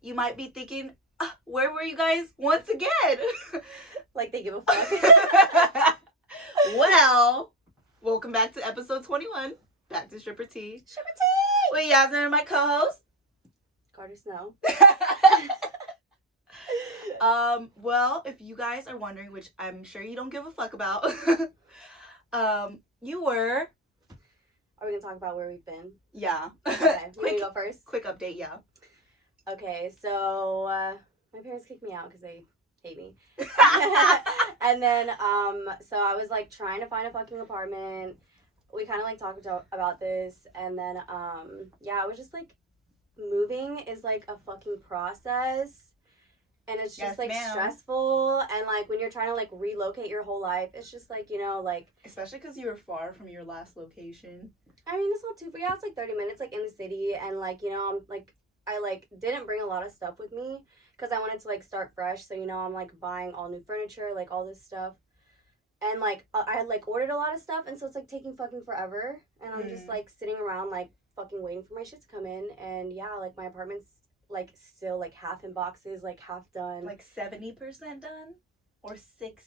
you might be thinking, where were you guys once again? Like they give a fuck. Well, welcome back to episode 21. Back to Stripper Tea. Stripper Tea! With Yazmine and my co-host. Carter Snow. Well, if you guys are wondering, which I'm sure you don't give a fuck about, you were... Are we gonna talk about where we've been? Yeah. Okay, you wanna go first? Quick update, yeah. Okay, so my parents kicked me out because they hate me. And then, so I was like trying to find a fucking apartment. We kind of like talked about this, and then, yeah, I was just like, moving is like a fucking process. And it's just, like, stressful. And, like, when you're trying to, like, relocate your whole life, it's just, like, you know, like... Especially because you were far from your last location. I mean, it's not too... But yeah, it's, like, 30 minutes, like, in the city. And, like, you know, I'm, like... I, like, didn't bring a lot of stuff with me. Because I wanted to, like, start fresh. So, you know, I'm, like, buying all new furniture, like, all this stuff. And, like, I had, like, ordered a lot of stuff. And so it's, like, taking fucking forever. And I'm just, like, sitting around, like, fucking waiting for my shit to come in. And, yeah, like, my apartment's... like still like half in boxes, like half done, like 70% done or 60,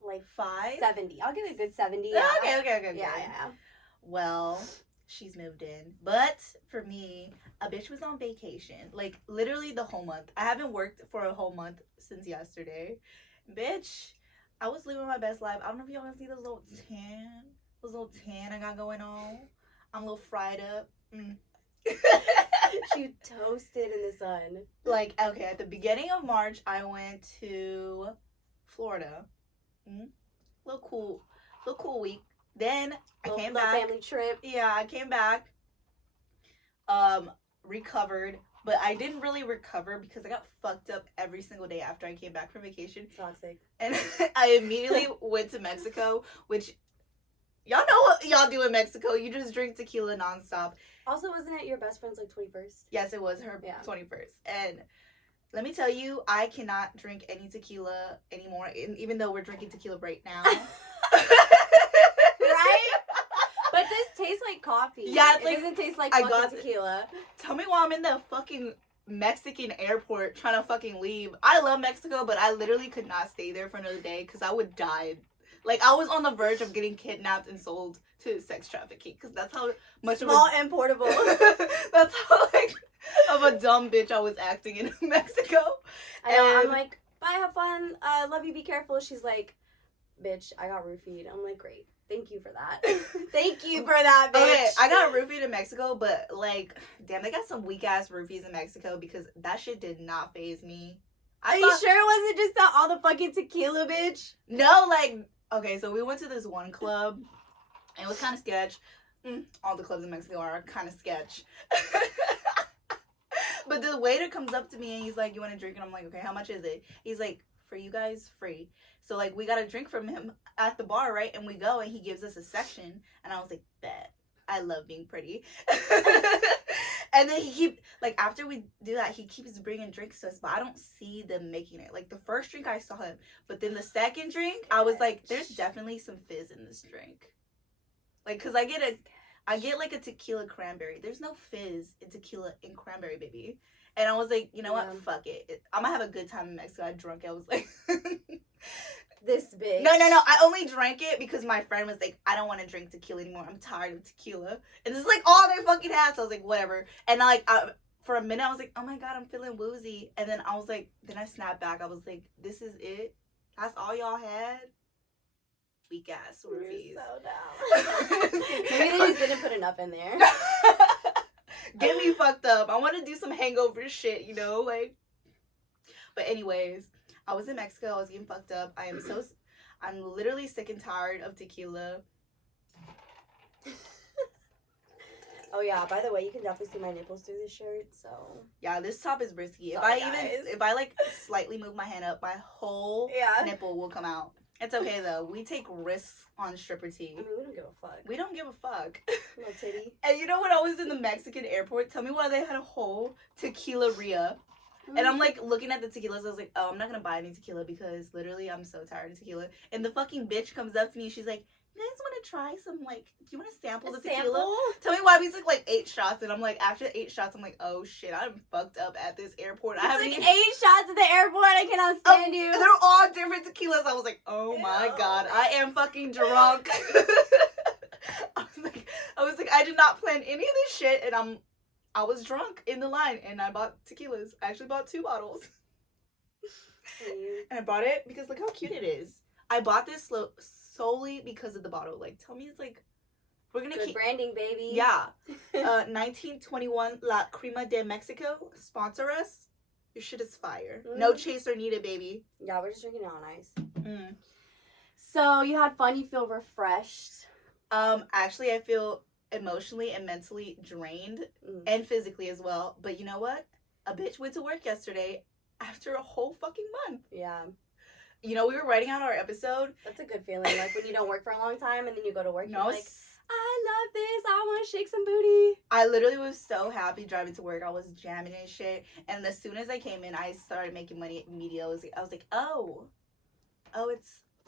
like 70. I'll give it a good 70. Yeah. Okay. Yeah. Well, she's moved in, but for me, a bitch was on vacation, like literally the whole month. I haven't worked for a whole month since yesterday. Bitch, I was living my best life. I don't know if y'all can see those little tan I got going on. I'm a little fried up. She toasted in the sun. Like, okay, at the beginning of March, I went to Florida. Little cool week. Then I came back. Family trip. Yeah, I came back. Recovered, but I didn't really recover because I got fucked up every single day after I came back from vacation. Toxic. And I immediately went to Mexico, which y'all know what y'all do in Mexico. You just drink tequila nonstop. Also, wasn't it your best friend's like 21st? Yes, it was her 21st. And let me tell you, I cannot drink any tequila anymore, even though we're drinking tequila right now. Right? But this tastes like coffee. Yeah, it doesn't taste like fucking tequila. Tell me why I'm in the fucking Mexican airport trying to fucking leave. I love Mexico, but I literally could not stay there for another day because I would die. Like, I was on the verge of getting kidnapped and sold to sex trafficking because that's how much small and portable. That's how, like, of a dumb bitch I was acting in Mexico. I know, I'm like, bye, have fun, love you, be careful. She's like, bitch, I got roofied. I'm like, great. Thank you for that. Thank you for that, bitch. Okay, I got roofied in Mexico, but, like, damn, they got some weak-ass roofies in Mexico because that shit did not faze me. Are you sure it wasn't just all the fucking tequila, bitch? No, like, okay, so we went to this one club, and it was kind of sketch. All the clubs in Mexico are kind of sketch. But the waiter comes up to me, and he's like, you want a drink? And I'm like, okay, how much is it? He's like, for you guys, free. So, like, we got a drink from him at the bar, right? And we go, and he gives us a section. And I was like, bet. I love being pretty. And then after we do that, he keeps bringing drinks to us, but I don't see them making it. Like, the first drink, I saw him. But then the second drink, I was like, there's definitely some fizz in this drink. Like, because I get, like, a tequila cranberry. There's no fizz in tequila and cranberry, baby. And I was like, you know what? Fuck it. I'm going to have a good time in Mexico. I drunk it. I was like... This big. No. I only drank it because my friend was like, I don't want to drink tequila anymore. I'm tired of tequila. And this is, like, all they fucking had. So I was like, whatever. And, like, for a minute, I was like, oh, my God, I'm feeling woozy. And then I was like, then I snapped back. I was like, this is it? That's all y'all had? Weak ass roofies. So dumb. Maybe they just didn't put enough in there. Get me fucked up. I want to do some hangover shit, you know, like. But anyways, I was in Mexico. I was getting fucked up. I'm literally sick and tired of tequila. Oh yeah. By the way, you can definitely see my nipples through this shirt. So yeah, this top is risky. Sorry, if I like slightly move my hand up, my whole nipple will come out. It's okay though. We take risks on Stripper Tea. I mean, we don't give a fuck. We don't give a fuck. Little titty. And you know when I was in the Mexican airport, tell me why they had a whole tequila-ria. And I'm like looking at the tequilas. I was like, oh, I'm not gonna buy any tequila because literally I'm so tired of tequila. And the fucking bitch comes up to me and she's like, you guys want to try some, like, do you want to sample A the tequila? sample? Tell me why we took like 8 shots, and I'm like, after 8 shots, I'm like, oh shit, I'm fucked up at this airport. I haven't Took even 8 shots at the airport. I cannot stand you. They're all different tequilas. I was like, oh my Ew. god, I am fucking drunk. I was like, I did not plan any of this shit, and I was drunk in the line, and I bought tequilas. I actually bought 2 bottles. And I bought it because look how cute it is. I bought this solely because of the bottle. Like, tell me, it's like, we're gonna Good keep branding, baby. Yeah. 1921 La Crema de Mexico, sponsor us. Your shit is fire. No chaser needed, baby. Yeah, we're just drinking it on ice. Mm. So you had fun. You feel refreshed. Actually, I feel emotionally and mentally drained, and physically as well. But you know what? A bitch went to work yesterday after a whole fucking month. Yeah. You know, we were writing out our episode. That's a good feeling. Like when you don't work for a long time and then you go to work, No, you're like, I love this. I want to shake some booty. I literally was so happy driving to work. I was jamming and shit. And as soon as I came in, I started making money immediately. I was like, oh,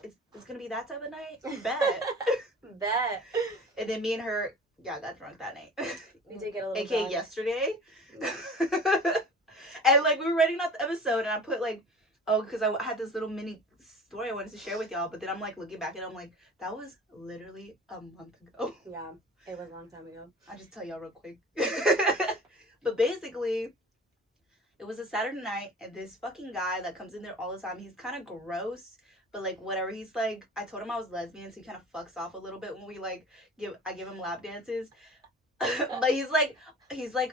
it's gonna be that type of night. Bet. Bet. And then me and her, got drunk that night. You did get a little AKA drunk. yesterday. And like we were writing out the episode, and I put like, because I had this little mini story I wanted to share with y'all, but then I'm like looking back and I'm like, that was literally a month ago. Yeah, it was a long time ago. I'll just tell y'all real quick. But basically, it was a Saturday night, and this fucking guy that comes in there all the time, he's kind of gross, but like whatever. He's like, I told him I was lesbian, so he kind of fucks off a little bit when we like I give him lap dances. But he's like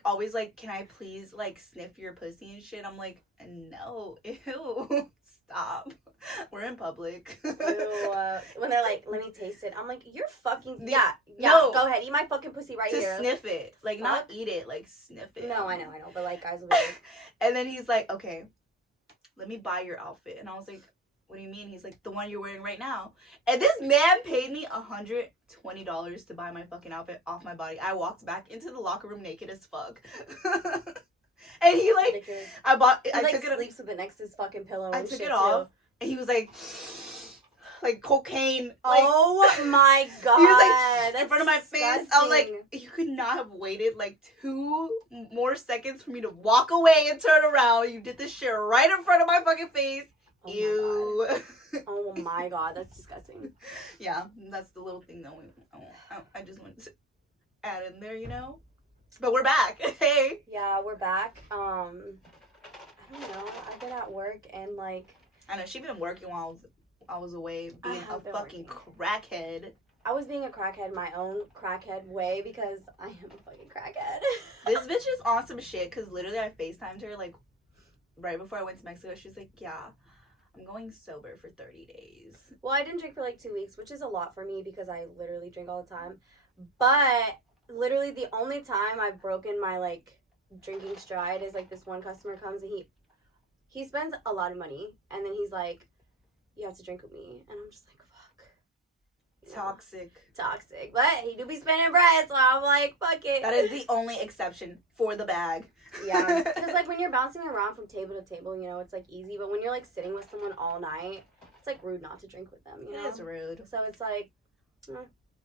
always like, can I please like sniff your pussy and shit? I'm like, no, ew, stop. We're in public. Ew, when they're like, let me taste it, I'm like, you're fucking Yeah, no. Go ahead, eat my fucking pussy right to here. sniff it, like Fuck. not eat it, like sniff it. No, I know, but like guys will be like, And then he's like, okay, let me buy your outfit. And I was like, what do you mean? He's like, the one you're wearing right now. And this man paid me $120 to buy my fucking outfit off my body. I walked back into the locker room naked as fuck. And he like, ridiculous. I He, like, took it. sleeps with it next to his fucking pillow. I and took shit it off, too. and he was like cocaine. Like, Oh my god! he was like that's in front of my face. I was disgusting. like, you could not have waited like 2 more seconds for me to walk away and turn around. You did this shit right in front of my fucking face. Oh Ew. my god. Oh my god, that's disgusting. Yeah, that's the little thing that I just wanted to add in there, you know. But we're back. Hey. Yeah, we're back. I don't know. I've been at work and like I know she's been working while I was away, I being a have been fucking working. crackhead. I was being a crackhead my own crackhead way because I am a fucking crackhead. This bitch is on some shit because literally I FaceTimed her like right before I went to Mexico. She's like, yeah, I'm going sober for 30 days. Well, I didn't drink for like 2 weeks, which is a lot for me because I literally drink all the time. But literally the only time I've broken my like drinking stride is like this one customer comes and he spends a lot of money and then he's like, you have to drink with me, and I'm just like, fuck. You know, toxic, but he do be spending bread, so I'm like, fuck it. That is the only exception for the bag. Yeah, because like when you're bouncing around from table to table, you know, it's like easy, but when you're like sitting with someone all night, it's like rude not to drink with them, you know? It is rude. So it's like,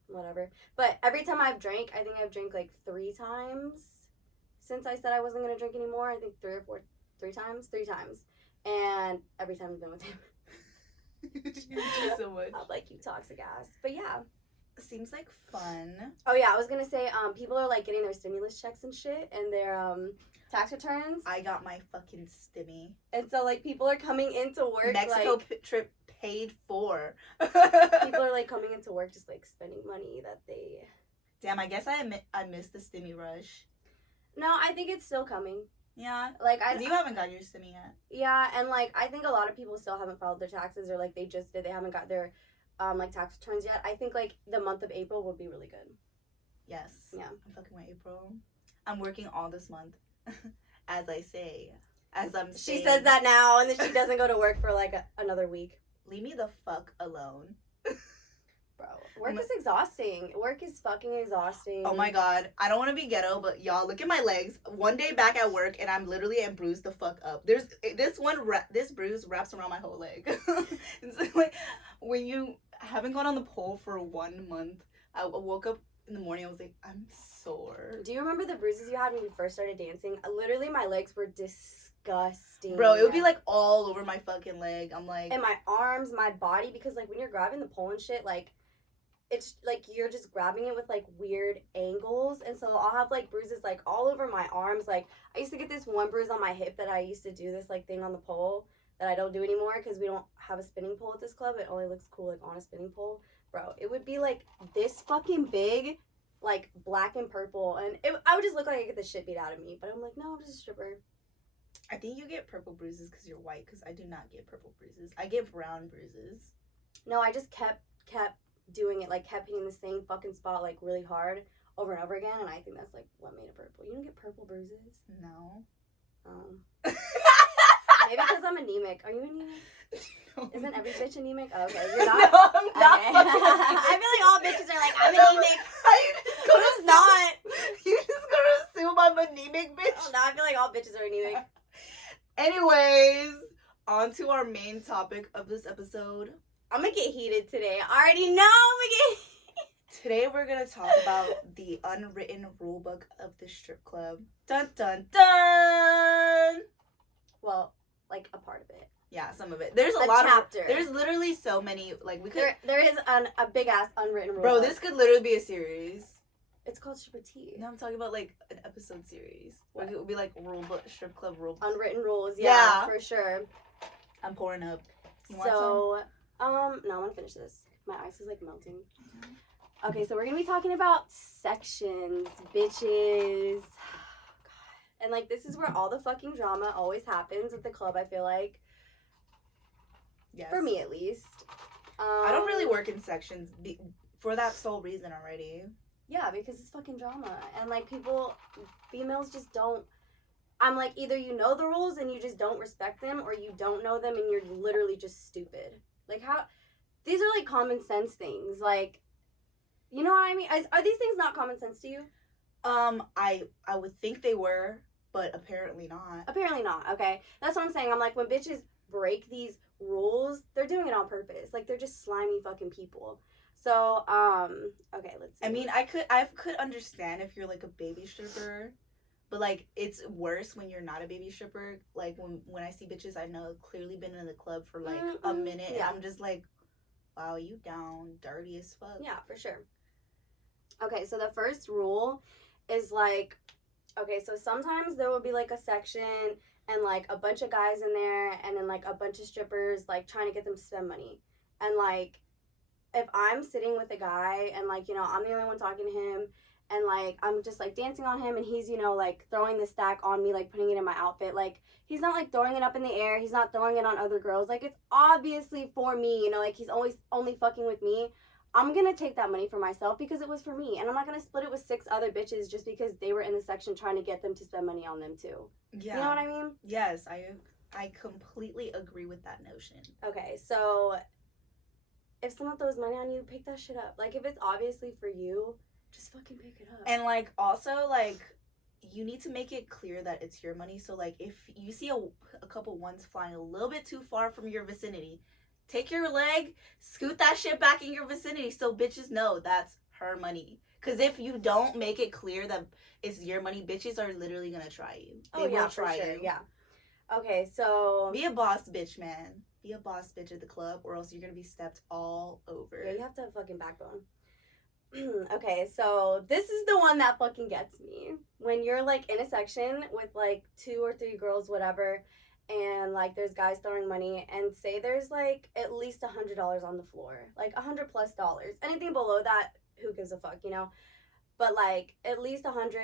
whatever. But every time I've drank, I think I've drank like 3 times since I said I wasn't gonna drink anymore. I think 3 times, and every time I've been with him. Thank you so much. I'm like, you toxic ass. But yeah. Seems like fun. Oh yeah, I was gonna say, people are like getting their stimulus checks and shit and their tax returns. I got my fucking stimmy. And so like people are coming into work Mexico like, trip paid for. people are like coming into work just like spending money that they. Damn, I guess I missed the stimmy rush. No, I think it's still coming. Yeah. Like You haven't got your stimmy yet. Yeah, and like I think a lot of people still haven't filed their taxes or like they just did. They haven't got their like tax returns yet. I think like the month of April would be really good. Yes. Yeah. I'm fucking with April. I'm working all this month. As I say. As I'm saying. She says that now and then she doesn't go to work for like another week. Leave me the fuck alone. Bro, work is exhausting. Work is fucking exhausting. Oh my god. I don't want to be ghetto, but y'all, look at my legs. One day back at work, and I'm literally bruised the fuck up. This bruise wraps around my whole leg. It's like when you haven't gone on the pole for 1 month. I woke up in the morning. I was like, I'm sore. Do you remember the bruises you had when you first started dancing? Literally, my legs were disgusting. Bro, it would be like all over my fucking leg. I'm like, and my arms, my body, because like when you're grabbing the pole and shit, like it's like you're just grabbing it with like weird angles, and so I'll have like bruises like all over my arms. Like I used to get this one bruise on my hip that I used to do this like thing on the pole that I don't do anymore because we don't have a spinning pole at this club. It only looks cool like on a spinning pole. Bro, it would be like this fucking big, like black and purple, and I would just look like I get the shit beat out of me. But I'm like, no, I'm just a stripper. I think you get purple bruises because you're white, because I do not get purple bruises. I get brown bruises. No, I just kept doing it, like kept hitting the same fucking spot like really hard over and over again, and I think that's like what made it purple. You don't get purple bruises? No. Maybe because I'm anemic. Are you anemic? No. Isn't every bitch anemic? Oh, okay, you're not? No, I'm not. Okay. I feel like all bitches are like, I'm anemic. How you just gonna Who's not? You just gonna assume I'm anemic, bitch? Oh, no, I feel like all bitches are anemic. Anyways, on to our main topic of this episode. I'm gonna get heated today. I already know I'm gonna get heated. Today we're gonna talk about the unwritten rule book of the strip club. Dun dun dun! Well, like a part of it. Yeah, some of it. There's a A lot chapter. of. There's literally so many. Like we could. There is a big ass unwritten rule. Bro, book. this could literally be a series. It's called Stripper Tea. No, I'm talking about like an episode series. What? Like it would be like rule book, strip club rule. Unwritten rules, Yeah. for sure. I'm pouring up. You want So, no, I'm gonna finish this. My ice is like melting. Okay, so we're gonna be talking about sections, bitches. God. And like, this is where all the fucking drama always happens at the club, I feel like. Yes. For me, at least. I don't really work in sections for that sole reason already. Yeah, because it's fucking drama. And like, females just don't. I'm like, either you know the rules and you just don't respect them, or you don't know them and you're literally just stupid. Like, how. These are like common sense things. Like, you know what I mean? Are these things not common sense to you? I would think they were, but apparently not. Apparently not. Okay, that's what I'm saying. I'm like, when bitches break these rules, they're doing it on purpose. Like, they're just slimy fucking people. So, okay, let's see. I mean, I could understand if you're like a baby stripper, but like it's worse when you're not a baby stripper. Like when I see bitches I know clearly been in the club for like a minute, yeah. and I'm just like, wow, you down dirty as fuck. Yeah, for sure. Okay, so the first rule is like, okay, so sometimes there will be like a section and like a bunch of guys in there, and then like a bunch of strippers like trying to get them to spend money. And like, if I'm sitting with a guy and like, you know, I'm the only one talking to him, and like I'm just like dancing on him, and he's, you know, like throwing the stack on me, like putting it in my outfit, like he's not like throwing it up in the air, he's not throwing it on other girls, like it's obviously for me, you know, like he's always only fucking with me. I'm gonna take that money for myself because it was for me, and I'm not gonna split it with 6 other bitches just because they were in the section trying to get them to spend money on them too. Yeah. You know what I mean? Yes, I completely agree with that notion. Okay, so if someone throws money on you, pick that shit up. Like, if it's obviously for you, just fucking pick it up. And like also like you need to make it clear that it's your money. So like if you see a couple ones flying a little bit too far from your vicinity, take your leg, scoot that shit back in your vicinity so bitches know that's her money. Because if you don't make it clear that it's your money, bitches are literally gonna try you. They will try you. Yeah. Okay, so Be a boss bitch, man. Be a boss bitch at the club, or else you're gonna be stepped all over. yeah, you have to have fucking backbone. Okay, so this is the one that fucking gets me. When you're like in a section with like 2 or 3 girls, whatever, and like there's guys throwing money, and say there's like at least $100 on the floor, like $100+. Anything below that, who gives a fuck, you know? But like at least 100,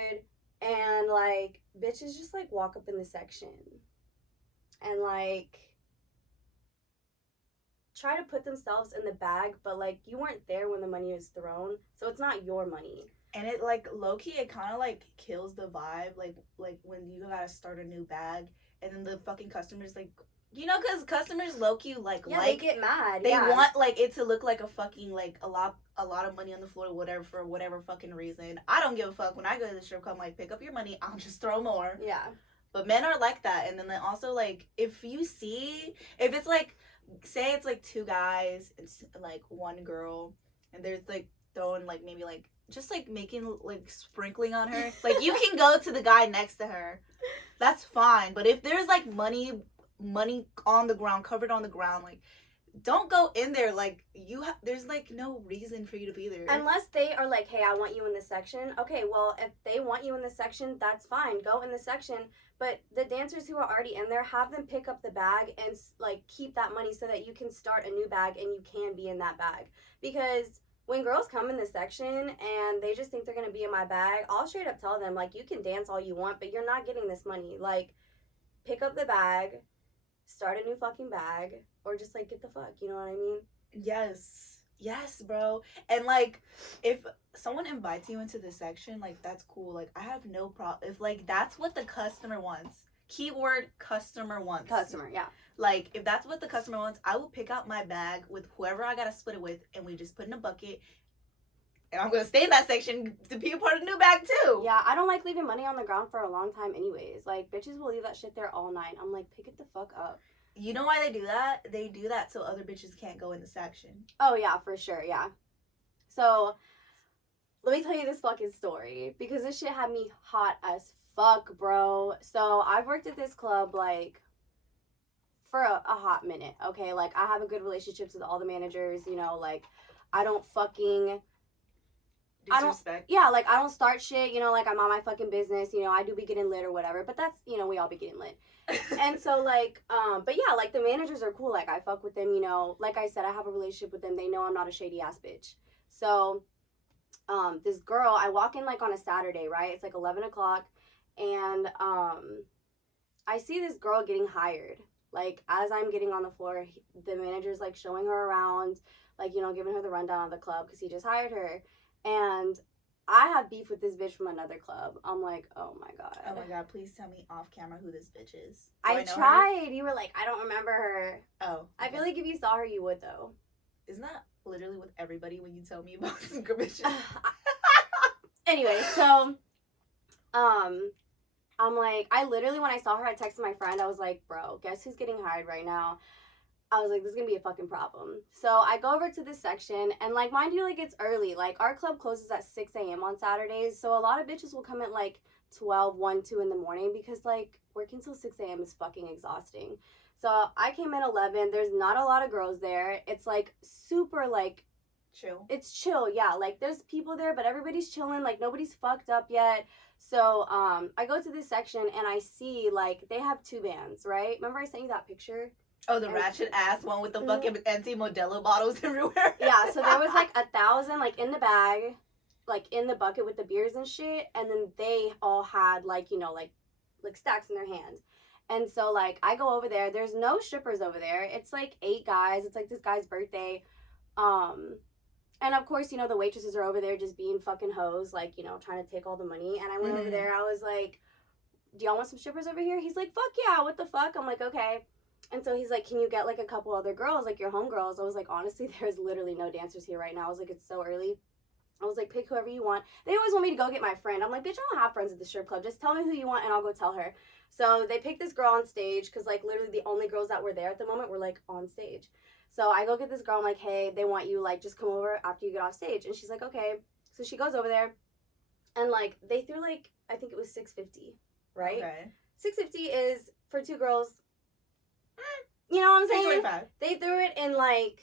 and like bitches just like walk up in the section and like try to put themselves in the bag, but like you weren't there when the money was thrown, so it's not your money. And it like low-key, it kind of like kills the vibe, like when you gotta start a new bag and then the fucking customers, like, you know, because customers low-key like they get mad. They want like it to look like a fucking like a lot of money on the floor, whatever, for whatever fucking reason. I don't give a fuck. When I go to the strip club, I'm like, pick up your money, I'll just throw more. Yeah. But men are like that. And then also like if it's like say it's like two guys, it's like one girl, and there's like throwing like maybe like just like making like sprinkling on her. Like you can go to the guy next to her. That's fine. But if there's like money on the ground, covered on the ground, like don't go in there. Like there's like no reason for you to be there. Unless they are like, hey, I want you in this section. Okay, well, if they want you in this section, that's fine. Go in the section. But the dancers who are already in there, have them pick up the bag and like keep that money so that you can start a new bag and you can be in that bag. Because when girls come in this section and they just think they're going to be in my bag, I'll straight up tell them, like, you can dance all you want, but you're not getting this money. Like, pick up the bag, start a new fucking bag, or just, like, get the fuck. You know what I mean? Yes, bro. And like, if someone invites you into this section, like that's cool. Like I have no problem if like that's what the customer wants. Keyword customer wants. Customer, yeah. Like if that's what the customer wants, I will pick out my bag with whoever I gotta split it with, and we just put in a bucket. And I'm gonna stay in that section to be a part of the new bag too. Yeah, I don't like leaving money on the ground for a long time, anyways. Like bitches will leave that shit there all night. I'm like, pick it the fuck up. You know why they do that? They do that so other bitches can't go in the section. Oh, yeah, for sure, yeah. So, let me tell you this fucking story, because this shit had me hot as fuck, bro. So, I've worked at this club, like, for a hot minute, okay? Like, I have a good relationships with all the managers, you know, like, I don't fucking... Disrespect. Like, I don't start shit, you know, like, I'm on my fucking business, you know, I do be getting lit or whatever, but that's, you know, we all be getting lit. And so, like, but yeah, like, the managers are cool, like, I fuck with them, you know, like I said, I have a relationship with them, they know I'm not a shady-ass bitch. So, this girl, I walk in, like, on a Saturday, right, it's, like, 11 o'clock, and, I see this girl getting hired, like, as I'm getting on the floor, the manager's, like, showing her around, like, you know, giving her the rundown of the club, because he just hired her. And I have beef with this bitch from another club. I'm like, oh my god. Oh my god, please tell me off camera who this bitch is. I tried. Her? You were like, I don't remember her. Oh. Okay. I feel like if you saw her, you would though. Isn't that literally with everybody when you tell me about secret bitches? Anyway, so, I'm like, I literally, when I saw her, I texted my friend. I was like, bro, guess who's getting hired right now? I was like, this is going to be a fucking problem. So I go over to this section, and, like, mind you, like, it's early. Like, our club closes at 6 a.m. on Saturdays, so a lot of bitches will come at, like, 12, 1, 2 in the morning because, like, working till 6 a.m. is fucking exhausting. So I came in 11. There's not a lot of girls there. It's, like, super, like... Chill. It's chill, yeah. Like, there's people there, but everybody's chilling. Like, nobody's fucked up yet. So, I go to this section, and I see, like, they have two bands, right? Remember I sent you that picture? Oh, the ratchet ass one with the fucking empty Modelo bottles everywhere. Yeah, so there was like 1,000 like in the bag, like in the bucket with the beers and shit, and then they all had like, you know, like stacks in their hand. And so like I go over there, there's no strippers over there. It's like 8 guys. It's like this guy's birthday. And of course, you know, the waitresses are over there just being fucking hoes, like, you know, trying to take all the money. And I went over there, I was like, do y'all want some strippers over here? He's like, fuck yeah, what the fuck? I'm like, okay. And so he's like, can you get, like, a couple other girls, like, your homegirls? I was like, honestly, there's literally no dancers here right now. I was like, it's so early. I was like, pick whoever you want. They always want me to go get my friend. I'm like, bitch, I don't have friends at the strip club. Just tell me who you want, and I'll go tell her. So they picked this girl on stage because, like, literally the only girls that were there at the moment were, like, on stage. So I go get this girl. I'm like, hey, they want you, like, just come over after you get off stage. And she's like, okay. So she goes over there, and, like, they threw, like, I think it was $650, right? Okay. $650 is, for 2 girls, you know what I'm saying? $6.25. They threw it in, like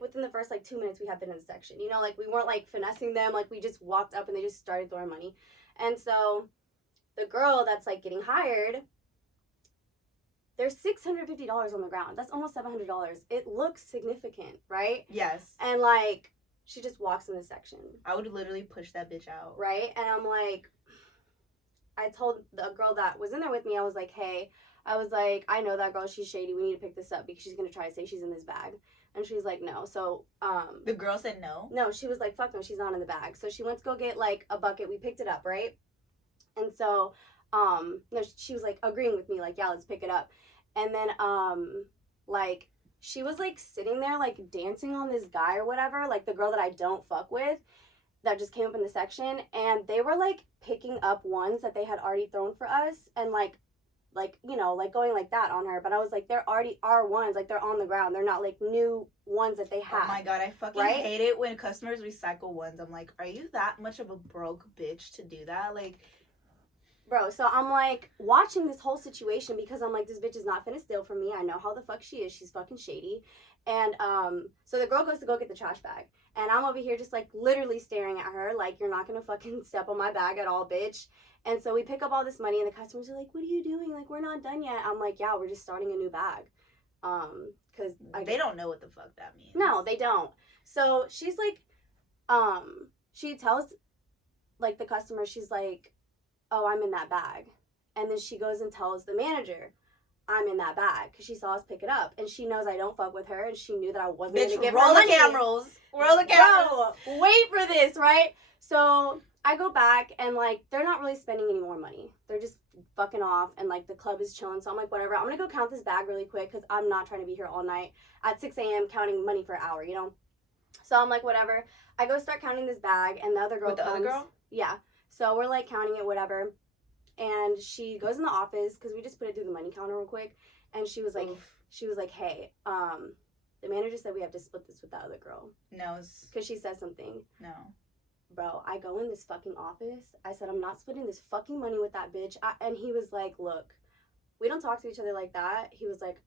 within the first, like, 2 minutes we had been in the section. You know, like, we weren't, like, finessing them. Like, we just walked up and they just started throwing money. And so the girl that's, like, getting hired, there's $650 on the ground. That's almost $700. It looks significant, right? Yes. And, like, she just walks in the section. I would literally push that bitch out. Right? And I'm like, I told the girl that was in there with me, I was like, hey, I was like, I know that girl, she's shady. We need to pick this up because she's going to try to say she's in this bag. And she's like, no. So, the girl said no? No, she was like, fuck no, she's not in the bag. So she went to go get, like, a bucket. We picked it up, right? And so, no, she was, like, agreeing with me, like, yeah, let's pick it up. And then, like, she was, like, sitting there, like, dancing on this guy or whatever, like, the girl that I don't fuck with, that just came up in the section. And they were, like, picking up ones that they had already thrown for us and, like, like, you know, like going like that on her. But I was like, they're already R1s, like they're on the ground. They're not like new ones that they have. Oh my god, I fucking hate it when customers recycle ones. I'm like, are you that much of a broke bitch to do that? Like, bro, so I'm like watching this whole situation because I'm like, this bitch is not finna steal from me. I know how the fuck she is. She's fucking shady. And so the girl goes to go get the trash bag. And I'm over here just like literally staring at her like, you're not gonna fucking step on my bag at all, bitch. And so we pick up all this money and the customers are like, what are you doing? Like, we're not done yet. I'm like, yeah, we're just starting a new bag. Because they don't know what the fuck that means. No, they don't. So she's like, she tells like the customer, she's like, oh, I'm in that bag. And then she goes and tells the manager, I'm in that bag, because she saw us pick it up. And she knows I don't fuck with her, and she knew that I wasn't going to give her money. Roll the cameras. Bro, wait for this, right? So I go back, and, like, they're not really spending any more money. They're just fucking off, and, like, the club is chilling. So I'm like, whatever. I'm going to go count this bag really quick, because I'm not trying to be here all night at 6 a.m. counting money for an hour, you know? So I'm like, whatever. I go start counting this bag, and the other girl comes. With the other girl? Yeah. So we're, like, counting it, whatever. And she goes in the office, because we just put it through the money counter real quick. And she was like, hey, the manager said we have to split this with that other girl. No. Because she said something. No. Bro, I go in this fucking office. I said, I'm not splitting this fucking money with that bitch. And he was like, look, we don't talk to each other like that. He was like,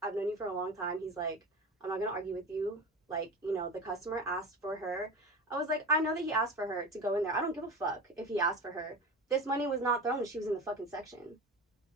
I've known you for a long time. He's like, I'm not going to argue with you. Like, you know, the customer asked for her. I was like, I know that he asked for her to go in there. I don't give a fuck if he asked for her. This money was not thrown when she was in the fucking section.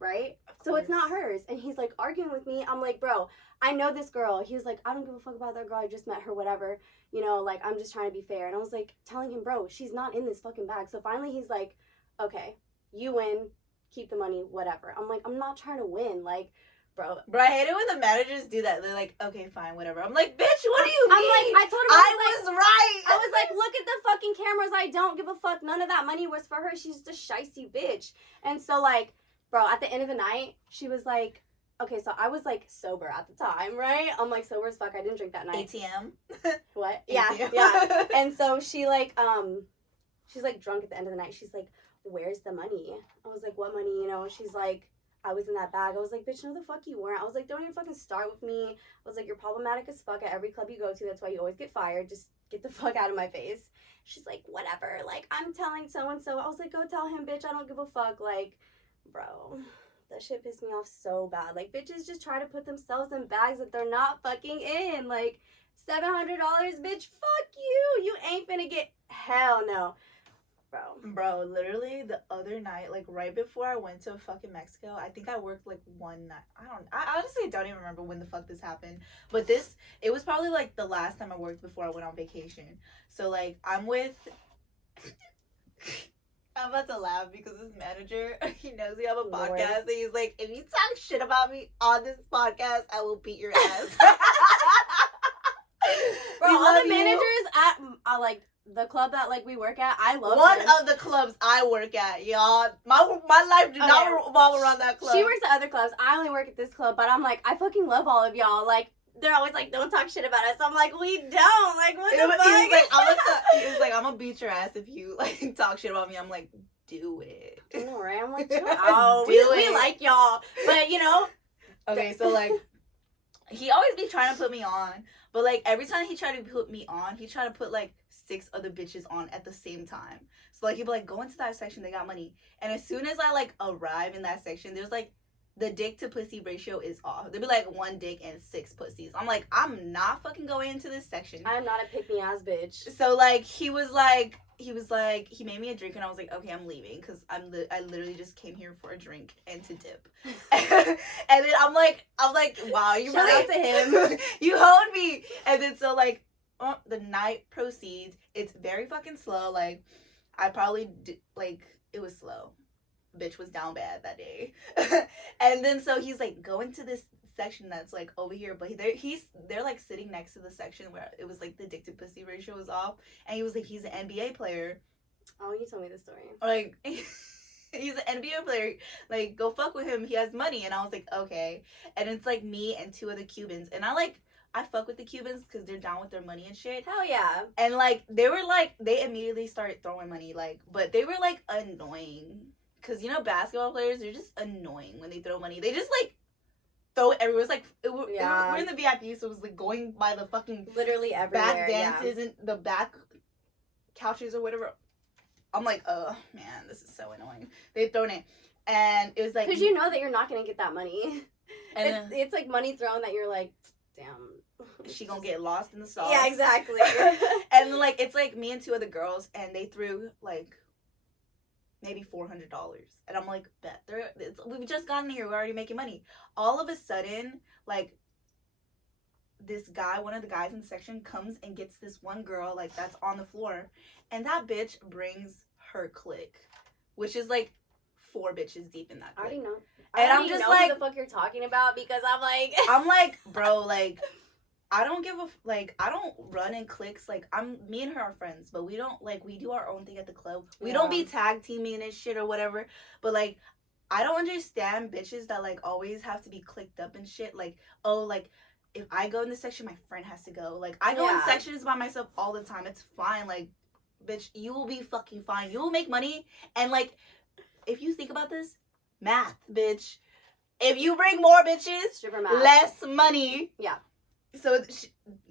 Right? So it's not hers. And he's like arguing with me. I'm like, bro, I know this girl. He was like, I don't give a fuck about that girl. I just met her, whatever. You know, like, I'm just trying to be fair. And I was like, telling him, bro, she's not in this fucking bag. So finally he's like, okay, you win. Keep the money, whatever. I'm like, I'm not trying to win. Like, bro, I hate it when the managers do that. They're like, okay, fine, whatever. I'm like, bitch, what do you mean? I'm like, I told him, I was right. I was like, look at the fucking cameras. I don't give a fuck. None of that money was for her. She's just a shysty bitch. And so, like, bro, at the end of the night, she was like, okay, so I was, like, sober at the time, right? I'm, like, sober as fuck. I didn't drink that night. ATM? What? ATM. Yeah. And so she, like, she's, like, drunk at the end of the night. She's like, where's the money? I was like, what money? You know, she's like, I was in that bag. I was like, bitch, no the fuck you weren't. I was like, don't even fucking start with me. I was like, you're problematic as fuck at every club you go to. That's why you always get fired. Just get the fuck out of my face. She's like, whatever. Like, I'm telling so-and-so. I was like, go tell him, bitch. I don't give a fuck. Like, bro, that shit pissed me off so bad. Like, bitches just try to put themselves in bags that they're not fucking in. Like, $700, bitch, fuck you. You ain't finna get, hell no. Bro, literally the other night, like right before I went to fucking Mexico, I think I worked like one night. I honestly don't even remember when the fuck this happened. But it was probably like the last time I worked before I went on vacation. So like I'm about to laugh because this manager, he knows we have a podcast and he's like, if you talk shit about me on this podcast, I will beat your ass. Bro, all the managers at like the club that like we work at, I love one her. of the clubs I work at, y'all. My life do not revolve around that club. She works at other clubs. I only work at this club, but I'm like, I fucking love all of y'all. Like, they're always like, don't talk shit about us. I'm like, we don't. Like, what the fuck? He was like, I'm gonna beat your ass if you like talk shit about me. I'm like, do it. I know, right? I'm like, oh, we like y'all, but you know. Okay, so like, he always be trying to put me on, but like every time he tried to put me on, he tried to put like 6 other bitches on at the same time. So like he'd be like, go into that section, they got money. And as soon as I like arrive in that section, there's like the dick to pussy ratio is off. There'd be like 1 dick and 6 pussies. I'm like, I'm not fucking going into this section. I'm not a pick me ass bitch. So like he made me a drink and I was like, okay, I'm leaving because I literally just came here for a drink and to dip. And then I'm like, wow, you shout out to him. You hold me. And then so like the night proceeds. It's very fucking slow. Like I probably it was slow. Bitch was down bad that day. And then so he's like, go into this section that's like over here, but they're like sitting next to the section where it was like the dick to pussy ratio was off, and he was like, he's an NBA player. Oh, you told me the story. Like he's an NBA player, like go fuck with him, he has money. And I was like, okay. And it's like me and 2 other Cubans, and I fuck with the Cubans because they're down with their money and shit. Hell yeah. And like they were like, they immediately started throwing money, like, but they were like annoying because you know basketball players, they're just annoying when they throw money. They just like throw it everywhere. It's like we're in the VIP, so it was like going by the fucking literally everywhere. back dances and the back couches or whatever. I'm like, oh man, this is so annoying. They've thrown it, and it was like because you know that you're not gonna get that money. And it's like money thrown that you're like, damn. She gonna get lost in the sauce. Yeah, exactly. And like it's like me and two other girls, and they threw like maybe $400, and I'm like, bet we've just gotten here, we're already making money. All of a sudden, like this guy, one of the guys in the section, comes and gets this one girl like that's on the floor, and that bitch brings her clique, which is like 4 bitches deep in that clique. I already know. And I I'm just know like, who the fuck you're talking about because I'm like, bro, like, I don't give a, like, I don't run in cliques. Like, me and her are friends, but we don't, like, we do our own thing at the club. We don't be tag teaming and shit or whatever. But, like, I don't understand bitches that, like, always have to be clicked up and shit. Like, oh, like, if I go in this section, my friend has to go. Like, I go in sections by myself all the time. It's fine. Like, bitch, you will be fucking fine. You will make money. And, like, if you think about this, math, bitch. If you bring more bitches, less money. Yeah. So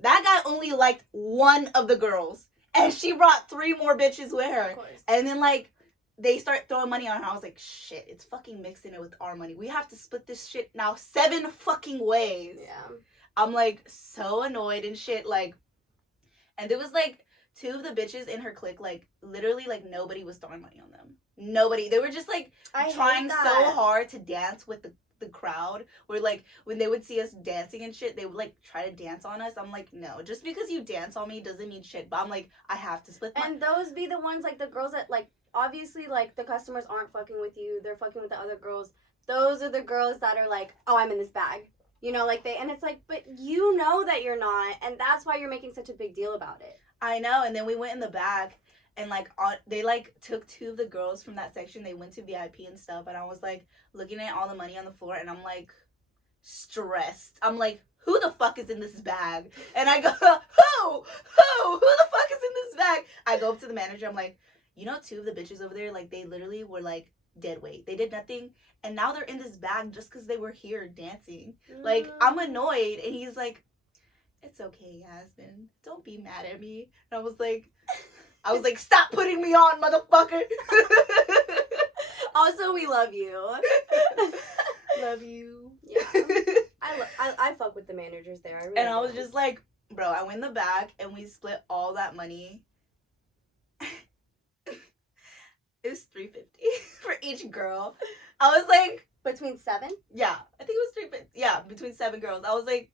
that guy only liked one of the girls, and she brought 3 more bitches with her. Of course. And then like they start throwing money on her. I was like, shit, it's fucking mixing it with our money. We have to split this shit now 7 fucking ways. Yeah. I'm like so annoyed and shit. Like, and there was like 2 of the bitches in her clique. Like literally, like nobody was throwing money on them. Nobody. They were just like trying so hard to dance with the crowd, where like when they would see us dancing and shit, they would like try to dance on us. I'm like, no, just because you dance on me doesn't mean shit. But I'm like, I have to split and those be the ones, like the girls that like obviously like the customers aren't fucking with you, they're fucking with the other girls. Those are the girls that are like, oh, I'm in this bag, you know, like and it's like, but you know that you're not, and that's why you're making such a big deal about it. I know. And then we went in the back, and like they like took 2 of the girls from that section. They went to VIP and stuff, and I was like looking at all the money on the floor, and I'm like stressed. I'm like, who the fuck is in this bag? And I go, who the fuck is in this bag? I go up to the manager. I'm like, you know, 2 of the bitches over there, like they literally were like dead weight. They did nothing, and now they're in this bag just because they were here dancing. Like, I'm annoyed. And he's like, it's okay, Yazmine, don't be mad at me. And I was like, stop putting me on, motherfucker. Also, we love you. Love you. Yeah. I fuck with the managers there. I really and I was just like, bro, I went in the back and we split all that money. It was $350 for each girl. I was like, between 7? Yeah, I think it was $350. Yeah, between 7 girls. I was like,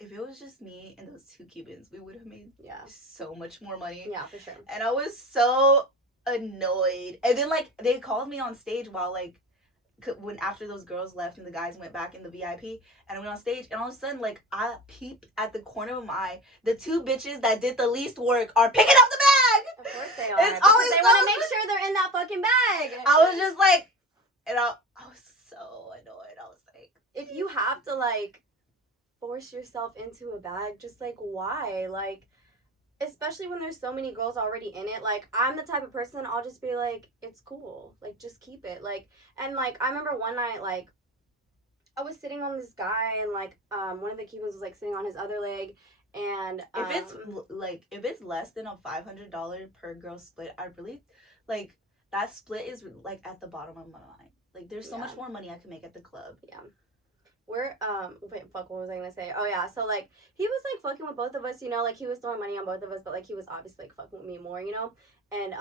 if it was just me and those 2 Cubans, we would have made so much more money. Yeah, for sure. And I was so annoyed. And then like they called me on stage while like when after those girls left and the guys went back in the VIP, and I went on stage, and all of a sudden like I peep at the corner of my eye, the 2 bitches that did the least work are picking up the bag. Of course they are. It's always they want to make sure they're in that fucking bag. I was just like, and I was so annoyed. I was like, if you have to like force yourself into a bag, just like why? Like, especially when there's so many girls already in it. Like, I'm the type of person, I'll just be like, it's cool, like just keep it. Like, and like I remember one night, like I was sitting on this guy, and like one of the Cubans was like sitting on his other leg, and if it's less than a $500 per girl split, I really like that split is like at the bottom of my mind. Like, there's so much more money I can make at the club. Yeah. We're, wait, fuck, what was I gonna say? Oh, yeah, so, like, he was, like, fucking with both of us, you know, like, he was throwing money on both of us, but, like, he was obviously, like, fucking with me more, you know, and,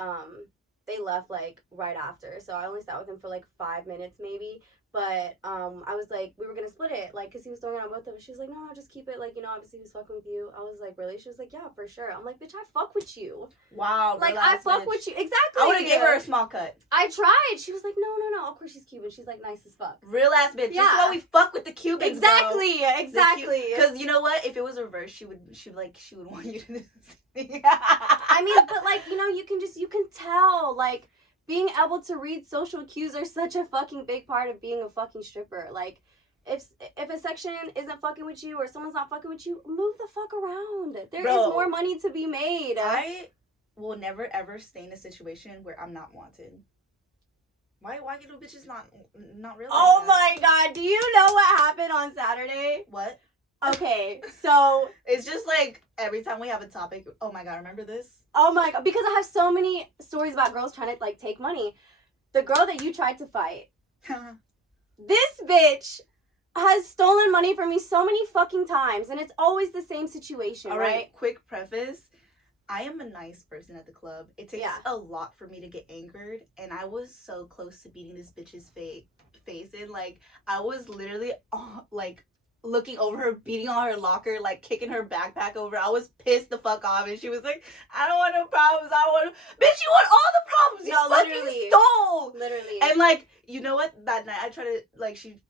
they left, like, right after, so I only sat with him for, like, 5 minutes, maybe, but, I was like, we were gonna split it, like, because he was throwing it on both of us. She was like, no, just keep it, like, you know, obviously he was fucking with you. I was like, really? She was like, yeah, for sure. I'm like, bitch, I fuck with you. Wow. Like, I fuck with you. Exactly. I would have gave her a small cut. I tried. She was like, no. Of course she's Cuban. She's, like, nice as fuck. Real ass bitch. Yeah. This is why we fuck with the Cubans, exactly. Bro. Exactly. Because you know what? If it was reversed, she would want you to do this. I mean, but, like, you know, you can tell, like, being able to read social cues are such a fucking big part of being a fucking stripper. Like, if a section isn't fucking with you or someone's not fucking with you, move the fuck around. There is more money to be made. I will never ever stay in a situation where I'm not wanted. Why do bitches not realize Oh that? my god, do you know what happened on Saturday? What? Okay, so It's just like every time we have a topic, oh my god, remember this? oh my god, because I have so many stories about girls trying to like take money. The girl that you tried to fight, this bitch has stolen money from me so many fucking times, and it's always the same situation, All right? Quick preface. I am a nice person at the club. It takes a lot for me to get angered, and I was so close to beating this bitch's face in. Like, I was literally like looking over her, beating on her locker, like kicking her backpack over. I was pissed the fuck off, and she was like, "I don't want no problems. I want." Bitch, you want all the problems. You fucking stole. Literally. And like, you know what? That night I tried to like she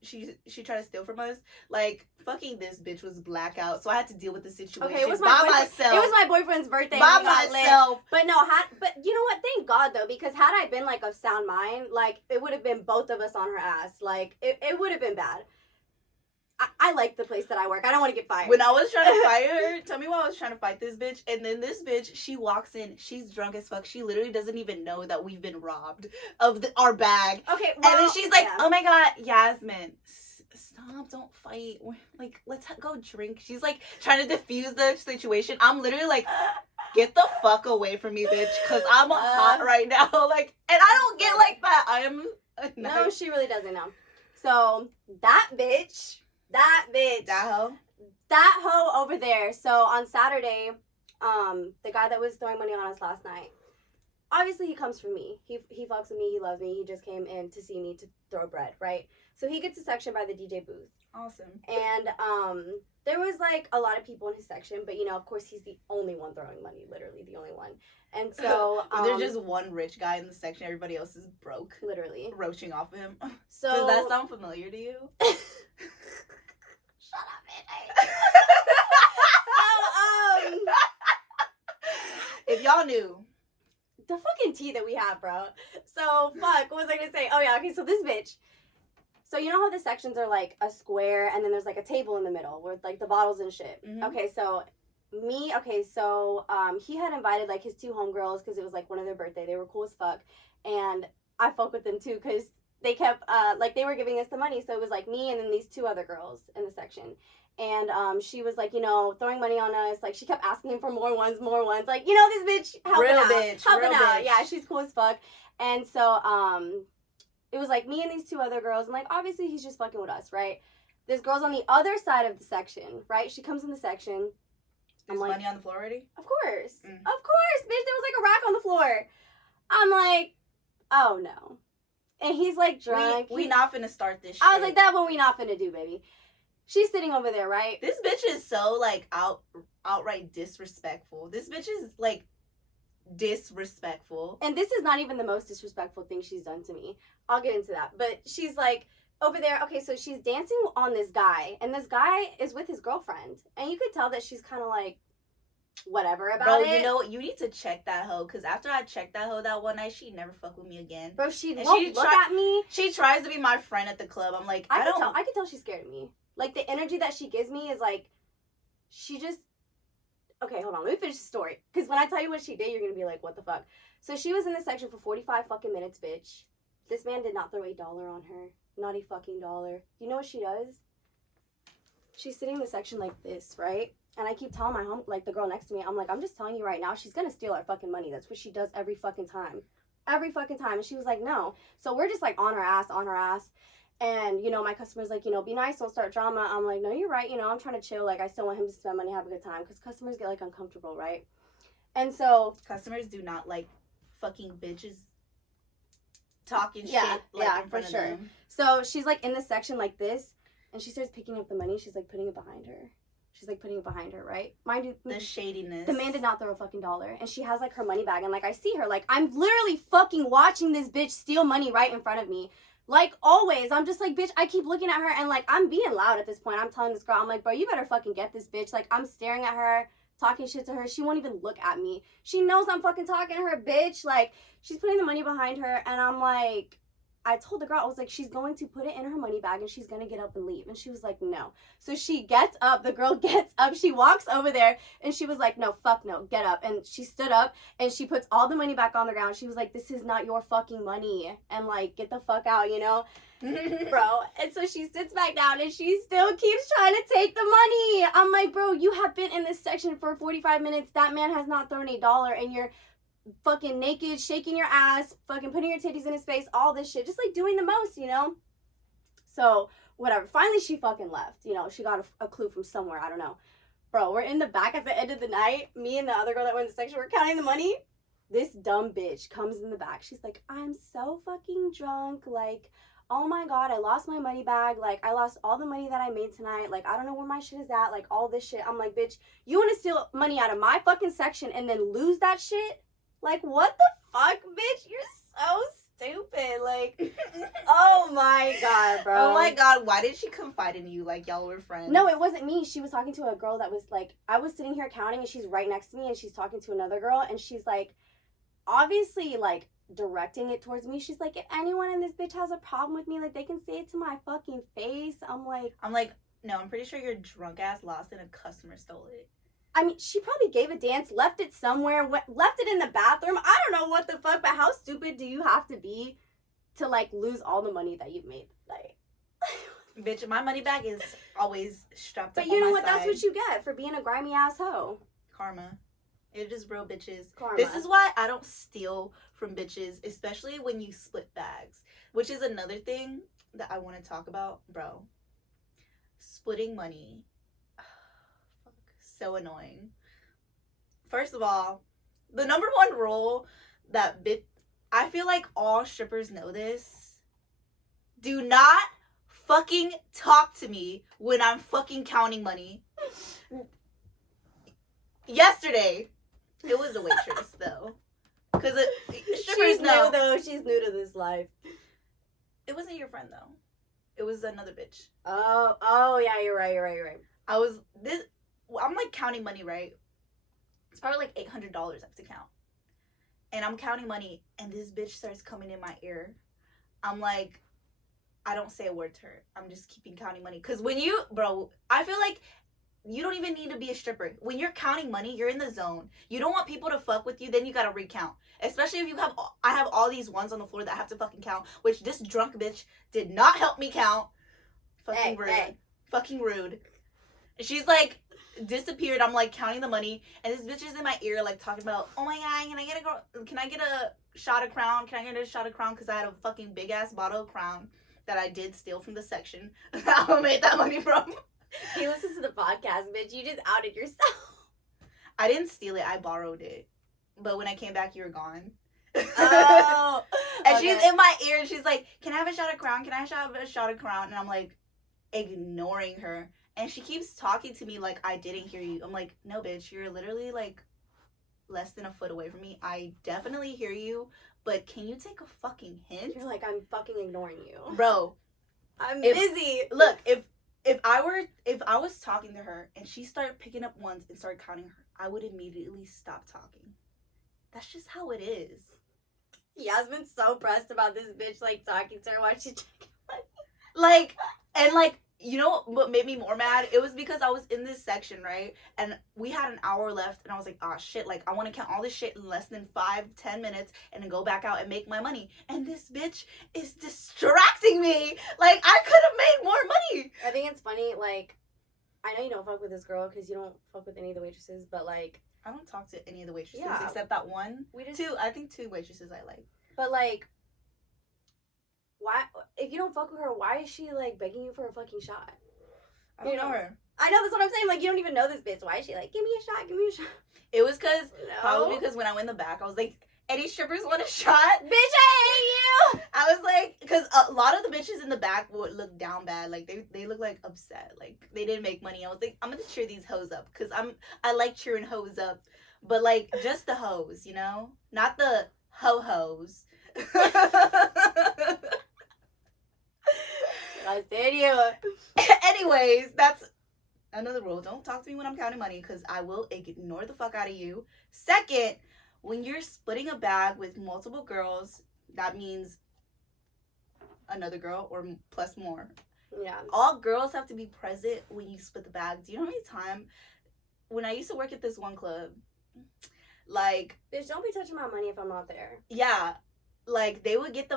tried to steal from us. Like, fucking this bitch was blackout, so I had to deal with the situation. Okay, it was myself. It was my boyfriend's birthday. By myself. But no, but you know what? Thank God though, because had I been like of sound mind, like it would have been both of us on her ass. Like it would have been bad. I like the place that I work. I don't want to get fired. When I was trying to fight her, tell me why I was trying to fight this bitch. And then this bitch, she walks in. She's drunk as fuck. She literally doesn't even know that we've been robbed of our bag. Okay, well, and then she's like, "Oh my god, Yazmine, stop, don't fight. Like, let's go drink." She's like trying to diffuse the situation. I'm literally like, "Get the fuck away from me, bitch," because I'm hot right now. Like, and I don't get like that. I am no, she really doesn't know. So that bitch. That hoe over there. So on Saturday, the guy that was throwing money on us last night, obviously he comes for me. He fucks with me. He loves me. He just came in to see me to throw bread, right? So he gets a section by the DJ booth. Awesome. And there was like a lot of people in his section, but you know, of course, he's the only one throwing money, literally the only one. And so there's just one rich guy in the section. Everybody else is broke. Literally roaching off of him. So does that sound familiar to you? Shut up, so if y'all knew the fucking tea that we have, bro. So fuck, what was I gonna say? Oh yeah, okay, so this bitch. So you know how the sections are like a square and then there's like a table in the middle with like the bottles and shit. Mm-hmm. Okay, so he had invited like his two homegirls because it was like one of their birthday. They were cool as fuck, and I fuck with them too because they kept like they were giving us the money. So it was like me and then these two other girls in the section. And she was like, you know, throwing money on us. Like she kept asking him for more ones. Like, you know, this bitch helping out. Yeah, she's cool as fuck. And so it was like me and these two other girls, and like obviously he's just fucking with us, right? This girl's on the other side of the section, right? She comes in the section. There's money on the floor already? Of course. Of course, bitch. There was like a rack on the floor. I'm like, oh no. And he's like drunk. We not finna start this shit. I was like, that one we not finna do, baby. She's sitting over there, right? This bitch is so like outright disrespectful. This bitch is like disrespectful. And this is not even the most disrespectful thing she's done to me. I'll get into that. But she's like over there. Okay, so she's dancing on this guy, and this guy is with his girlfriend, and you could tell that she's kind of like whatever about it. Bro, you know what? You need to check that hoe, because after I checked that hoe that one night, she never fuck with me again. Bro, she won't look at me. She tries to be my friend at the club. I'm like, I can tell she's scared of me. Like, the energy that she gives me is like, she just... Okay, hold on. Let me finish the story. Because when I tell you what she did, you're going to be like, what the fuck? So she was in this section for 45 fucking minutes, bitch. This man did not throw $1 on her. Not a fucking dollar. You know what she does? She's sitting in the section like this, right? And I keep telling my home, like, the girl next to me, I'm like, I'm just telling you right now, she's going to steal our fucking money. That's what she does every fucking time. Every fucking time. And she was like, no. So we're just, like, on her ass. And, you know, my customer's like, you know, be nice, don't start drama. I'm like, no, you're right. You know, I'm trying to chill. Like, I still want him to spend money, have a good time. Because customers get, like, uncomfortable, right? And so... Customers do not like fucking bitches talking shit. Yeah, for sure. Them. So she's, like, in this section like this. And she starts picking up the money. She's, like, putting it behind her. Right? Mind you... The shadiness. The man did not throw a fucking dollar. And she has, like, her money bag. And, like, I see her. Like, I'm literally fucking watching this bitch steal money right in front of me. Like, always, I'm just like, bitch, I keep looking at her, and, like, I'm being loud at this point. I'm telling this girl, I'm like, bro, you better fucking get this bitch. Like, I'm staring at her, talking shit to her. She won't even look at me. She knows I'm fucking talking to her, bitch. Like, she's putting the money behind her, and I'm like, I told the girl, I was like, she's going to put it in her money bag and she's going to get up and leave. And she was like, no. So she gets up. The girl gets up. She walks over there and she was like, no, fuck no, get up. And she stood up and she puts all the money back on the ground. She was like, this is not your fucking money. And like, get the fuck out, you know? Bro. And so she sits back down and she still keeps trying to take the money. I'm like, bro, you have been in this section for 45 minutes. That man has not thrown $1 and you're fucking naked, shaking your ass, fucking putting your titties in his face, all this shit, just like doing the most, you know? So, whatever. Finally, she fucking left. You know, she got a clue from somewhere, I don't know. Bro, we're in the back at the end of the night. Me and the other girl that went in the section, we're counting the money. This dumb bitch comes in the back. She's like, I'm so fucking drunk. Like, oh my God, I lost my money bag. Like, I lost all the money that I made tonight. Like, I don't know where my shit is at. Like, all this shit. I'm like, bitch, you want to steal money out of my fucking section and then lose that shit? Like, what the fuck, bitch? You're so stupid. Like, oh my God, bro. Oh my God, why did she confide in you like y'all were friends? No, it wasn't me. She was talking to a girl that was like, I was sitting here counting and she's right next to me and she's talking to another girl and she's like, obviously, like, directing it towards me. She's like, if anyone in this bitch has a problem with me, like, they can say it to my fucking face. I'm like, no, I'm pretty sure your drunk ass lost it and a customer stole it. I mean, she probably gave a dance, left it somewhere, left it in the bathroom. I don't know what the fuck, but how stupid do you have to be to, like, lose all the money that you've made? Like, bitch, my money bag is always strapped up but you know on my what? side. That's what you get for being a grimy ass hoe. Karma. It is real, bitches. Karma. This is why I don't steal from bitches, especially when you split bags, which is another thing that I want to talk about, bro. Splitting money. So annoying. First of all, the number one rule that I feel like all strippers know this. Do not fucking talk to me when I'm fucking counting money. Yesterday, it was a waitress though. Because strippers know. New though. She's new to this life. It wasn't your friend though. It was another bitch. Oh yeah, you're right. I'm like counting money, right? It's probably like $800 I have to count. And I'm counting money and this bitch starts coming in my ear. I'm like, I don't say a word to her. I'm just keeping counting money. Because when I feel like you don't even need to be a stripper. When you're counting money, you're in the zone. You don't want people to fuck with you, then you gotta recount. Especially if I have all these ones on the floor that I have to fucking count, which this drunk bitch did not help me count. Fucking rude. Hey. Fucking rude. She's like, disappeared. I'm like counting the money, and this bitch is in my ear, like talking about, oh my God, can I get a shot of Crown? Can I get a shot of Crown? Because I had a fucking big ass bottle of Crown that I did steal from the section. I made that money from. He listens to the podcast, bitch. You just outed yourself. I didn't steal it. I borrowed it. But when I came back, you were gone. Oh. And okay. She's in my ear, and she's like, can I have a shot of Crown? Can I have a shot of Crown? And I'm like, ignoring her. And she keeps talking to me like I didn't hear you. I'm like, no, bitch, you're literally like less than a foot away from me. I definitely hear you, but can you take a fucking hint? You're like, I'm fucking ignoring you. Bro. I'm busy. Look, if I was talking to her and she started picking up ones and started counting her, I would immediately stop talking. That's just how it is. Yasmine's so pressed about this bitch like talking to her while she's checking money. Like, and like, you know what made me more mad? It was because I was in this section, right? And we had an hour left, and I was like, oh, shit. Like, I want to count all this shit in less than 5-10 minutes and then go back out and make my money. And this bitch is distracting me. Like, I could have made more money. I think it's funny, like, I know you don't fuck with this girl because you don't fuck with any of the waitresses, but, like... I don't talk to any of the waitresses We except that one. just... I think two waitresses I like. But, like... Why, if you don't fuck with her, why is she, like, begging you for a fucking shot? I don't know her. I know, that's what I'm saying. Like, you don't even know this bitch. Why is she like, give me a shot, give me a shot? It was because, No. probably because when I went in the back, I was like, any strippers want a shot? Bitch, I hate you! I was like, because a lot of the bitches in the back would look down bad. Like, they look, like, upset. Like, they didn't make money. I was like, I'm going to cheer these hoes up because I like cheering hoes up. But, like, just the hoes, you know? Not the ho-hos. I said you. Anyways, that's another rule. Don't talk to me when I'm counting money because I will ignore the fuck out of you. Second, when you're splitting a bag with multiple girls, that means another girl or plus more. Yeah. All girls have to be present when you split the bag. Do you know how many times when I used to work at this one club, like, Bitch, don't be touching my money if I'm not there. yeah, like they would get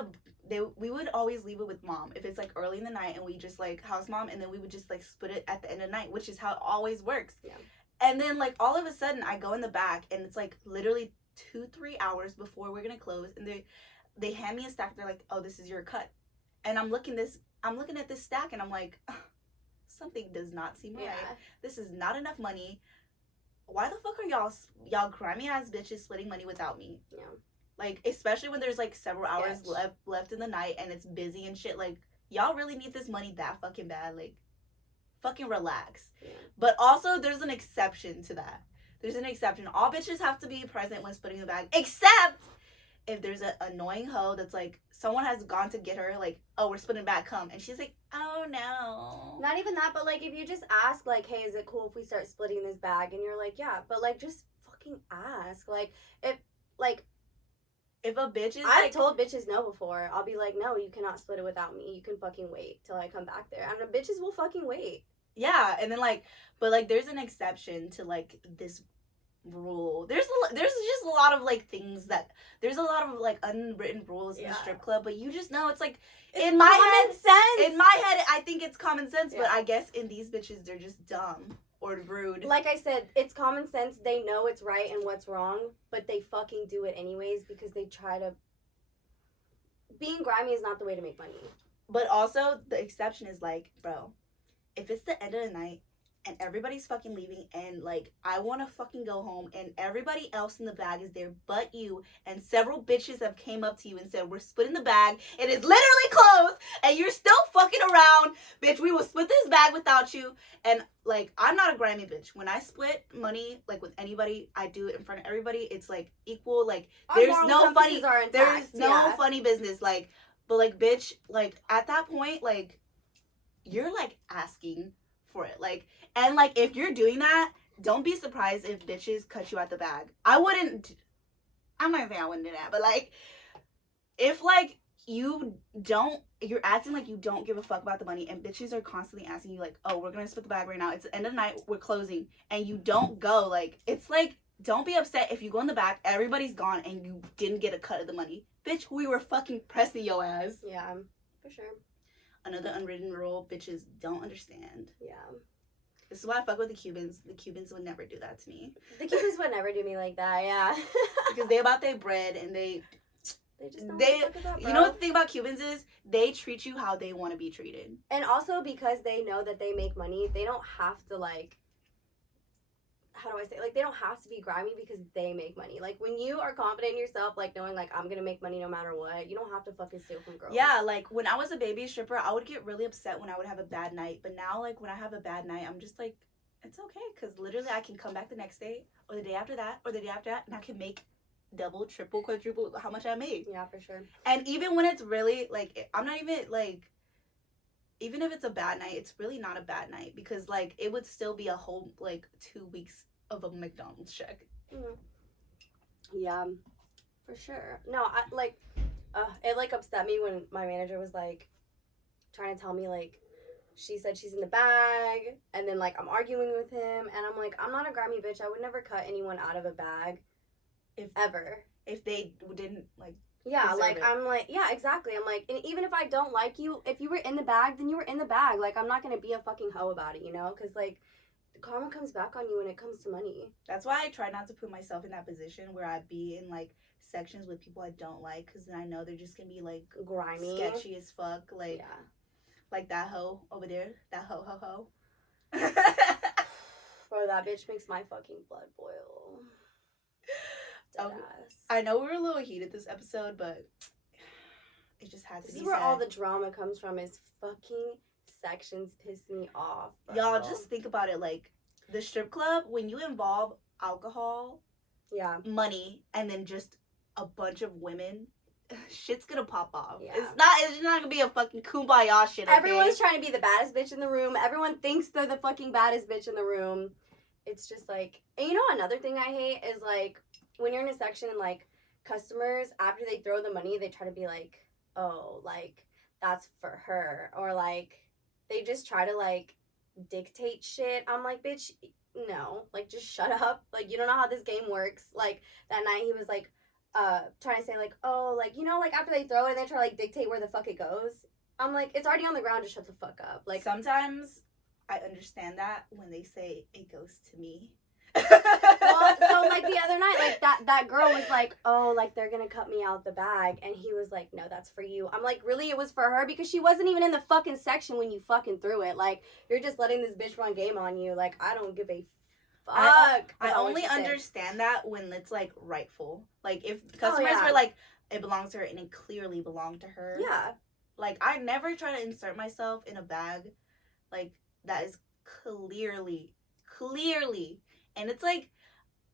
we would always leave it with mom if it's like early in the night, and we just like house mom, and then we would just like split it at the end of the night, which is how it always works. Yeah. And then like all of a sudden I go in the back, and it's like literally 2-3 hours before we're gonna close, and they hand me a stack. They're like, oh, this is your cut. And I'm looking at this stack, and I'm like, something does not seem right. This is not enough money. Why the fuck are y'all grimy ass bitches splitting money without me? Yeah. Like, especially when there's like several hours left in the night and it's busy and shit. Like, y'all really need this money that fucking bad. Like, fucking relax. Yeah. But also, there's an exception to that. There's an exception. All bitches have to be present when splitting the bag, except if there's an annoying hoe that's like, someone has gone to get her, like, oh, we're splitting back, come. And she's like, oh, no. Not even that, but, like, if you just ask, like, hey, is it cool if we start splitting this bag? And you're like, yeah, but, like, just fucking ask. Like, if a bitch is I've told bitches no before. I'll be like, no, you cannot split it without me. You can fucking wait till I come back there. And the bitches will fucking wait. Yeah, and then, like, but, like, there's an exception to, like, this rule. There's just a lot of like things that there's a lot of like unwritten rules in the strip club, but you just know it's like in my head. In my head, I think it's common sense, but I guess in these bitches, they're just dumb or rude. Like I said, it's common sense. They know it's right and what's wrong, but they fucking do it anyways because they try to. Being grimy is not the way to make money. But also, the exception is like, bro, if it's the end of the night and everybody's fucking leaving, and like I want to fucking go home, and everybody else in the bag is there but you, and several bitches have came up to you and said, we're splitting the bag, it is literally closed, and you're still fucking around, bitch, we will split this bag without you. And like, I'm not a grimy bitch. When I split money like with anybody, I do it in front of everybody. It's like equal. Like, there's no funny business. Like, but like, bitch, like at that point, like you're like asking for it. Like, and like if you're doing that, don't be surprised if bitches cut you out the bag. I'm not gonna say I wouldn't do that, but like if like you're acting like you don't give a fuck about the money, and bitches are constantly asking you like, oh, we're gonna split the bag right now, it's the end of the night, we're closing, and you don't go, like, it's like, don't be upset if you go in the back, everybody's gone, and you didn't get a cut of the money. Bitch, we were fucking pressing your ass. Yeah, for sure. Another unwritten rule bitches don't understand. Yeah. This is why I fuck with the Cubans. The Cubans would never do that to me. The Cubans would never do me like that, yeah. Because they about their bread, and they just don't up, you know what the thing about Cubans is? They treat you how they want to be treated. And also because they know that they make money, they don't have to like, how do I say, like, they don't have to be grimy because they make money. Like, when you are confident in yourself, like, knowing, like, I'm gonna make money no matter what, you don't have to fucking steal from girls. Yeah, like, when I was a baby stripper, I would get really upset when I would have a bad night. But now, like, when I have a bad night, I'm just like, it's okay. Because literally, I can come back the next day, or the day after that, or the day after that, and I can make double, triple, quadruple how much I made. Yeah, for sure. And even when it's really, like, I'm not even, like, even if it's a bad night, it's really not a bad night. Because, like, it would still be a whole, like, 2 weeks of a McDonald's check. Mm-hmm. Yeah, for sure. No, it like upset me when my manager was like trying to tell me, like, she said she's in the bag, and then like I'm arguing with him, and I'm like, I'm not a grimy bitch. I would never cut anyone out of a bag, if they didn't like. Yeah, like, I'm like, yeah, exactly. I'm like, and even if I don't like you, if you were in the bag, then you were in the bag. Like, I'm not gonna be a fucking hoe about it, you know? Because like, karma comes back on you when it comes to money. That's why I try not to put myself in that position where I be in like sections with people I don't like, because then I know they're just gonna be like grimy, sketchy as fuck, like, yeah, like that hoe over there, that ho. Bro, that bitch makes my fucking blood boil. I know we were a little heated this episode, but it just had to be said. This is where all the drama comes from, is fucking sections piss me off, bro. Y'all just think about it, like the strip club, when you involve alcohol, money, and then just a bunch of women, shit's gonna pop off. Yeah. It's not gonna be a fucking kumbaya shit. Okay? Everyone's trying to be the baddest bitch in the room. Everyone thinks they're the fucking baddest bitch in the room. It's just like, and you know, another thing I hate is like when you're in a section and like customers, after they throw the money, they try to be like, oh, like that's for her, or like they just try to like dictate shit. I'm like, bitch, no, like just shut up. Like you don't know how this game works. Like that night he was like trying to say like, oh, like like after they throw it and they try to like dictate where the fuck it goes. I'm like, it's already on the ground, just shut the fuck up. Like sometimes I understand that when they say it goes to me. Well, so like the other night, like that girl was like, oh, like they're gonna cut me out the bag, and he was like, no, that's for you. I'm like, really? It was for her? Because she wasn't even in the fucking section when you fucking threw it. Like you're just letting this bitch run game on you. Like I don't give a fuck. I only understand that when it's like rightful. Like if customers yeah. were like, it belongs to her and it clearly belonged to her. Yeah. Like I never try to insert myself in a bag like that is clearly. And it's like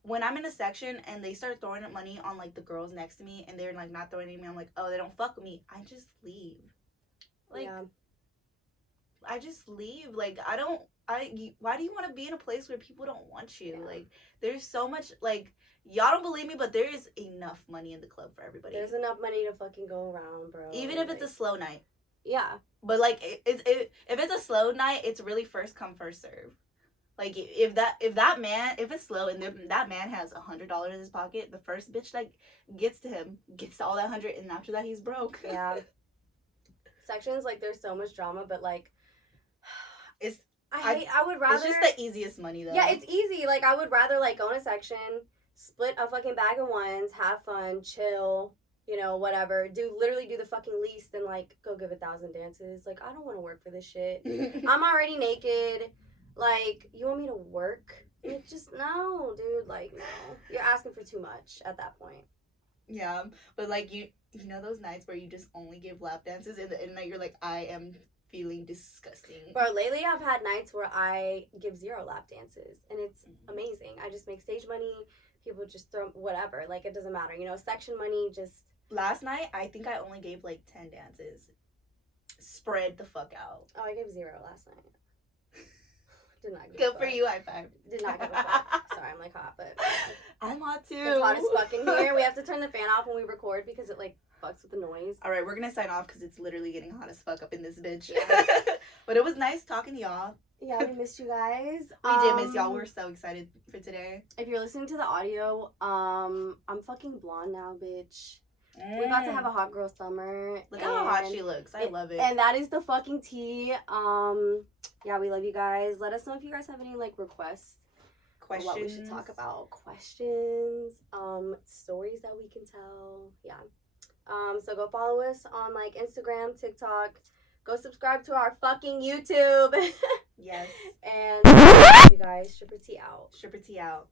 when I'm in a section and they start throwing money on like the girls next to me and they're like not throwing it at me, I'm like, oh, they don't fuck with me. I just leave. Like, yeah. I just leave. Like, why do you want to be in a place where people don't want you? Yeah. Like, there's so much, like, y'all don't believe me, but there is enough money in the club for everybody. There's enough money to fucking go around, bro. Even if it's a slow night. Yeah. But, like, if it's a slow night, it's really first come, first serve. Like if it's slow and that man has $100 in his pocket, the first bitch that gets to him gets to all that 100, and after that he's broke. Yeah. Sections, like there's so much drama, but like I would rather. It's just the easiest money though. Yeah, it's easy. Like I would rather like go in a section, split a fucking bag of ones, have fun, chill, whatever. Literally do the fucking least than like go give 1,000 dances. Like I don't want to work for this shit. I'm already naked. Like, you want me to work? It just, no, dude, like, no. You're asking for too much at that point. Yeah, but, like, you know those nights where you just only give lap dances and the end night you're like, I am feeling disgusting. But lately I've had nights where I give 0 lap dances, and it's amazing. I just make stage money. People just throw whatever. Like, it doesn't matter. Section money just... Last night, I think I only gave, like, 10 dances. Spread the fuck out. Oh, I gave 0 last night. Did not give Good for you, high five. Did not give a fuck. Sorry, I'm like hot, but I'm hot too. It's hot as fuck in here. We have to turn the fan off when we record because it like fucks with the noise. All right, we're gonna sign off because it's literally getting hot as fuck up in this bitch. Yeah. But it was nice talking to y'all. Yeah, we missed you guys. We did miss y'all. We're so excited for today. If you're listening to the audio, I'm fucking blonde now, bitch. We're about to have a hot girl summer. Look how hot she looks. I love it. And that is the fucking tea. Yeah, we love you guys. Let us know if you guys have any like requests. Questions. What we should talk about. Questions. Stories that we can tell. Yeah. So go follow us on like Instagram, TikTok. Go subscribe to our fucking YouTube. Yes. And you guys, Stripper Tea out. Stripper Tea out.